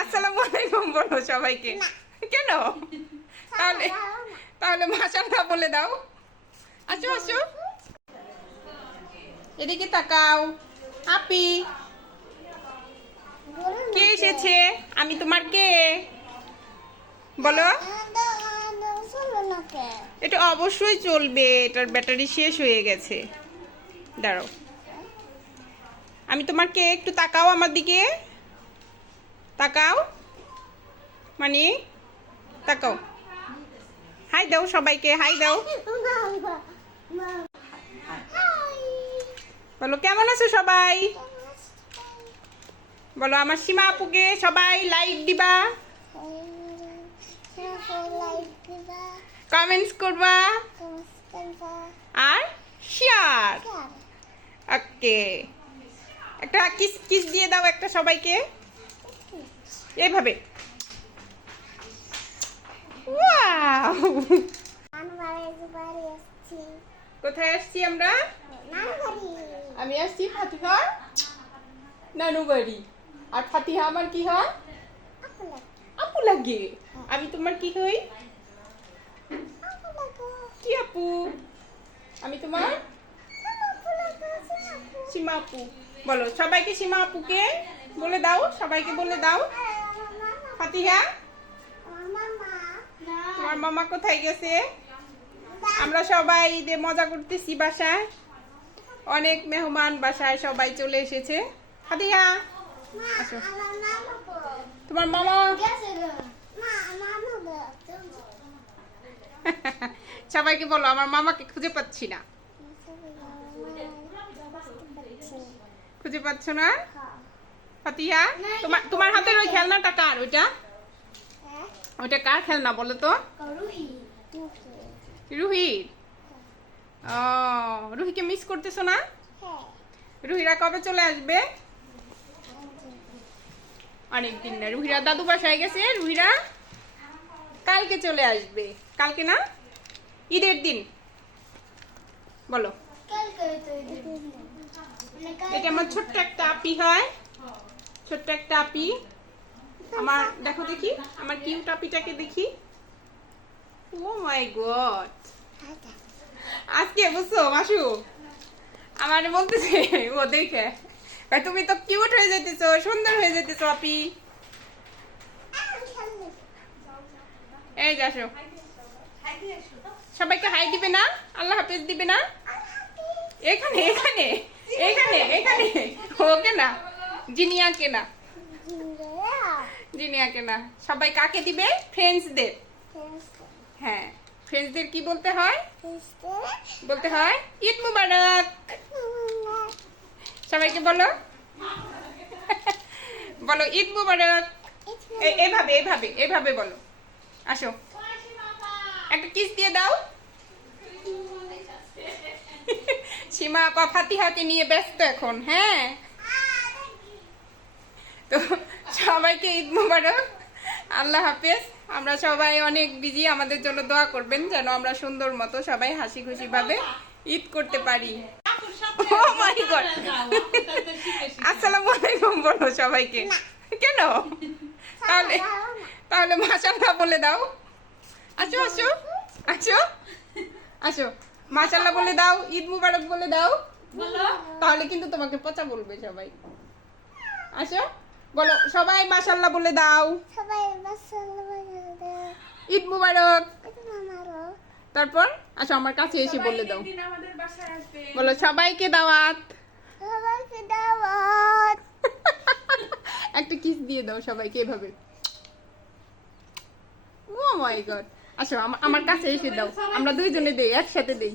আসসালামু আলাইকুম বলো সবাইকে। কেন? তাহলে তাহলে মাশাআল্লাহ বলে দাও। আসো আসো, এদিকে তাকাও। আপি, কে এসেছে? আমি তোমার কে বলো? এটা অবশ্যই চলবে, এটার ব্যাটারি শেষ হয়ে গেছে। দাঁড়াও, আমি তোমার কে? একটু তাকাও আমার দিকে, তাকাও। মানে তাকাও, হাই দাও সবাইকে, হাই দাও। বলো কেমন আছো সবাই? বলো আমার সীমা আপুকে সবাই লাইক দিবা, কমেন্টস করবা আর শেয়ার। ওকে, একটা কিস কিস দিয়ে দাও একটা সবাইকে, এইভাবে। ওয়াও, কোথায় আসছি আমরা? আমি আসছি ফাতিহার নানু বাড়ি। আর ফাতিহা আমার কি হয়? আপু লাগে। আমি তোমার কি হই? কি আপু? আমি তোমার সীমা আপু। বলো সবাইকে সীমা আপুকে বলে দাও, সবাইকে বলে দাও। ফাতিহা, তোমার মামা কোথায় গেছে? আমরা সবাই ঈদে মজা করতেছি বাসায়, অনেক মেহমান বাসায় সবাই চলে এসেছে। ফাতিহা আসো, তোমার মামা। সবাইকে বলো আমার মামাকে খুঁজে পাচ্ছি না। খুঁজে পাচ্ছ না? ফাতিহা, তোমার তোমার হাতের ওই খেলনাটা কার? ওইটা ওইটা কার খেলনা বলো তো? রুহির। ও, রুহিকে মিস করতেছো না? রুহিরা কবে চলে আসবে? অনেকদিন না, রুহিরা দাদু বাসায় গেছে। রুহিরা কালকে চলে আসবে। কালকে না, ঈদের দিন। বলো, এটা আমার ছোট্ট একটা আপি হয়, ছোট্ট একটা আপি আমার। দেখো দেখি আমার কিউট আপিটাকে দেখি। ও মাই গড, আজকে বুঝছো মাসু আমার বলতেছে, ও দেখে তুমি তো কিউট হয়ে যেতেছো, সুন্দর হয়ে যেতেছো আপি। এই যে আসো, সবাইকে হাই দিবে না? আল্লাহ হাফেজ দিবে না? এখানে এখানে এখানে এখানে, ওকে না, জিনিয়াকে না, জিনিয়াকে না। সবাই কাকে দিবে? ফ্রেন্ডসদের। হ্যাঁ, ফ্রেন্ডসদের কি বলতে হয়? বলতে হয় ঈদ মুবারক। সবাইকে বলো, বলো ঈদ মুবারক। এইভাবে এইভাবে এইভাবে বলো। আসো, একটা কিস দিয়ে দাও। সীমা আপা ফাতিহাকে নিয়ে ব্যস্ত এখন। হ্যাঁ, তো সবাইকে ঈদ মুবারক, আল্লাহ হাফেজ। আমরা সবাই অনেক বিজি, আমাদের জন্য দোয়া করবেন যেন আমরা সুন্দর মতো সবাই হাসি খুশি ভাবে ঈদ করতে পারি। ও মাই গড, আসসালামু আলাইকুম বলো সবাইকে। কেন? তাহলে তাহলে মাশাআল্লাহ বলে দাও। আসো আসো আসো আসো, মাশাআল্লাহ বলে দাও, ঈদ মুবারক বলে দাও। তাহলে কিন্তু তোমাকে পচা বলবে সবাই। আসো, বলো সবাই মাশাআল্লাহ বলে দাও। ঈদ মুবারক। তারপর আসো আমার কাছে এসে বলে দাও। বলো সবাইকে দাওয়াত। একটা কিস দিয়ে দাও সবাইকে এভাবে। ও মাই গড, আসো আমার কাছে এসে দাও, আমরা দুইজনে দেই, একসাথে দেই।